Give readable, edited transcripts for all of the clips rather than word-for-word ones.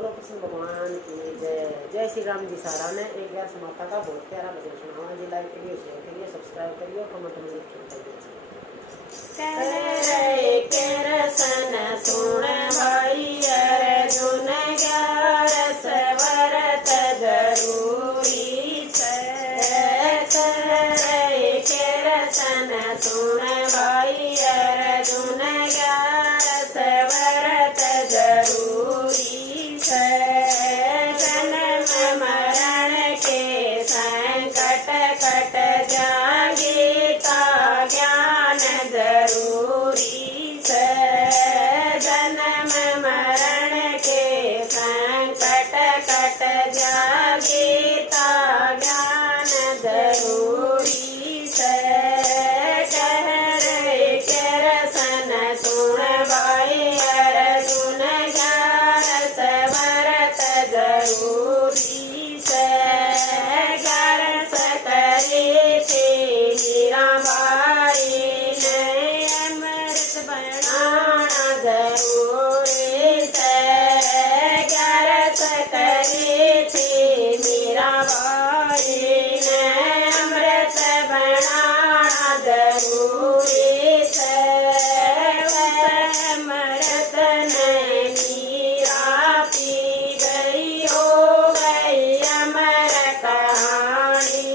बोलो कृष्ण भगवान की जय। जय श्री राम जी। सारा ने एक बार माता का बहुत प्यारा भजन सुनावा जी। लाइक करिए, शेयर करिए, सब्सक्राइब करिए, कमेंट में लिखिए। कृष्ण सुन भाई अर्जुन ग्यारस वरत जरूरी कृष्ण सुन भाई अर्जुन ग्यारस वरत जरूरी जन्म मरण के संकट कट जागे ता ज्ञान जरूरी जन्म मरण के संकट कट जागे ता ज्ञान जरूरी कृष्ण सुन भाई अर्जुन ग्यारस वरत जरूरी ग्यारस करे थे मीरा बाई ने अमृत बनाना जरूरी ग्यारस करे थे मीरा बाई ने अमृत बनाना जरूरी अमृत ने मीरा पी गई हो गई अमर कहानी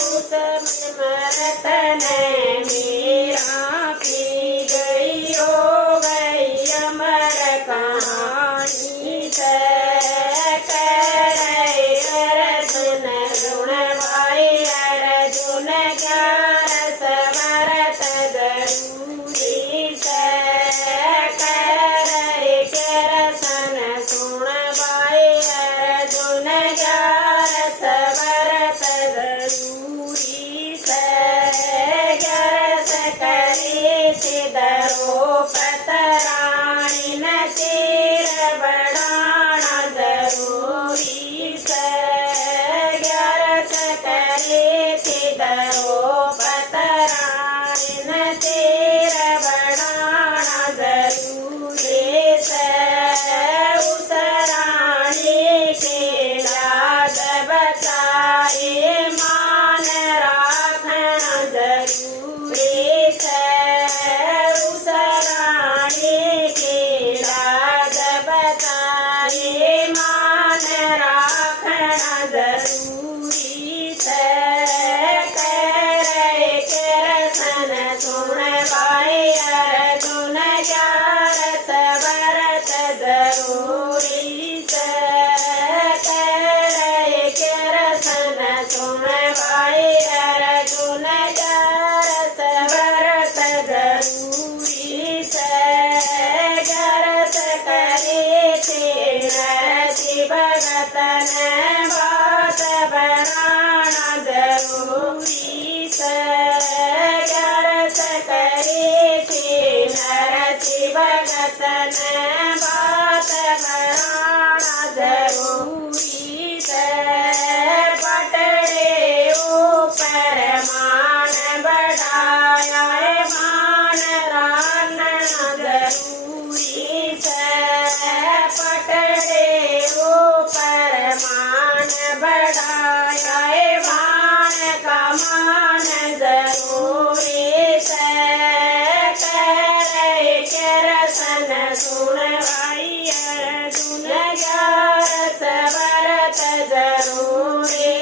उस अमृत ने मीरा पी गई हो गई अमर कहानी अर्जुन गुण भाई अर्जुन ग्यारस वरत जरूरी कृष्ण सुन भाई अर्जुन ग्यारस वरत जरूरी ग्यारस करे सिद्धरो पतराणी न चीर बढ़ाना जरूरी ग्यारस करे सिद्धरो पतराणी न चीर बढ़ाना जरूरी उस रानी के लाज बचाए मान राखना जरूरी उस रानी के लाज बचाए मान राखना जरूरी कृष्ण सुन भाई अर्जुन ग्यारस वरत जरूरी कृष्ण सुन भाई अर्जुन ग्यारस वरत जरूरी ग्यारस करे थे नरसी भगत ने बात बनाना जरूरी ग्यारस करे थे नरसी भगत ने बात बनाना जरूरी पटड़े ऊपर मान बढ़ाया मान रानना जरूरी पटड़े ऊपर मान बढ़ाया मान का मान जरूरी कृष्ण सुन भाई अर्जुन ग्यारस वरत जरूरी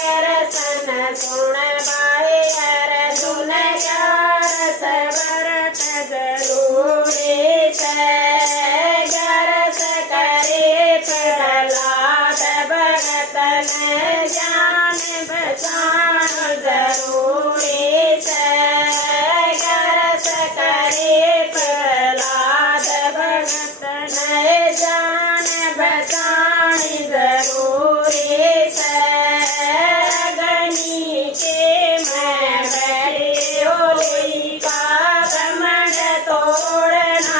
कृष्ण सुन भाई अर्जुन ग्यारस वरत जरूरी ग्यारस करे प्रहलाद भगत ने ज्ञान बचाना जरूरी ग्यारस करे प्रहलाद भगत ने जान बचानी जरूरी गणी के मैं बैठे होली का घमंड तोड़ना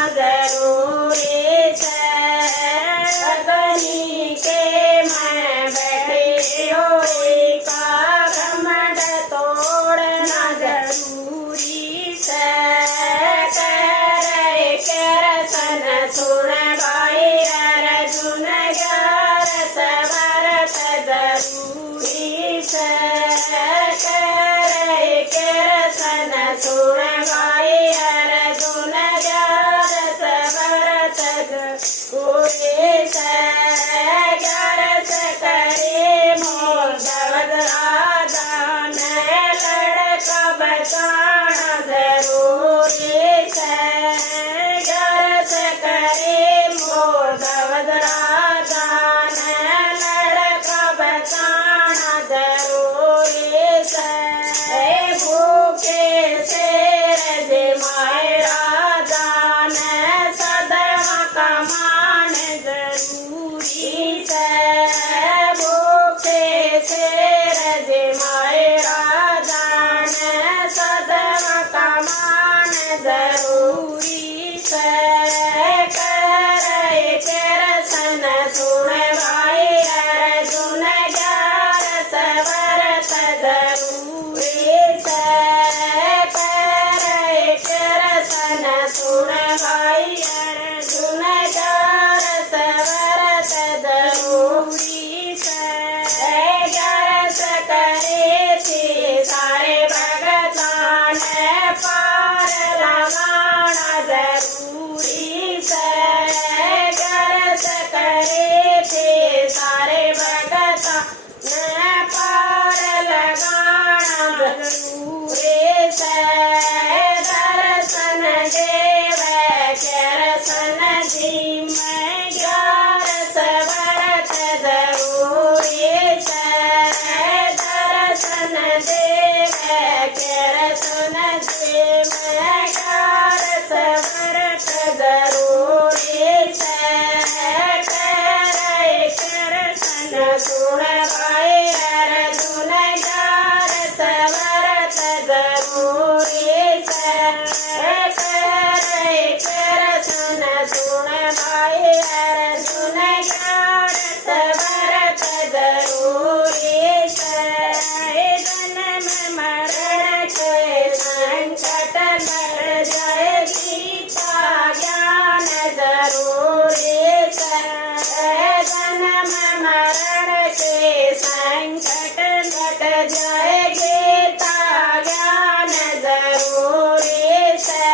जाए गीता ज्ञान जरूरी से।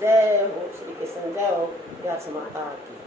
जय हो श्री कृष्ण, जय हो व्यास माता की।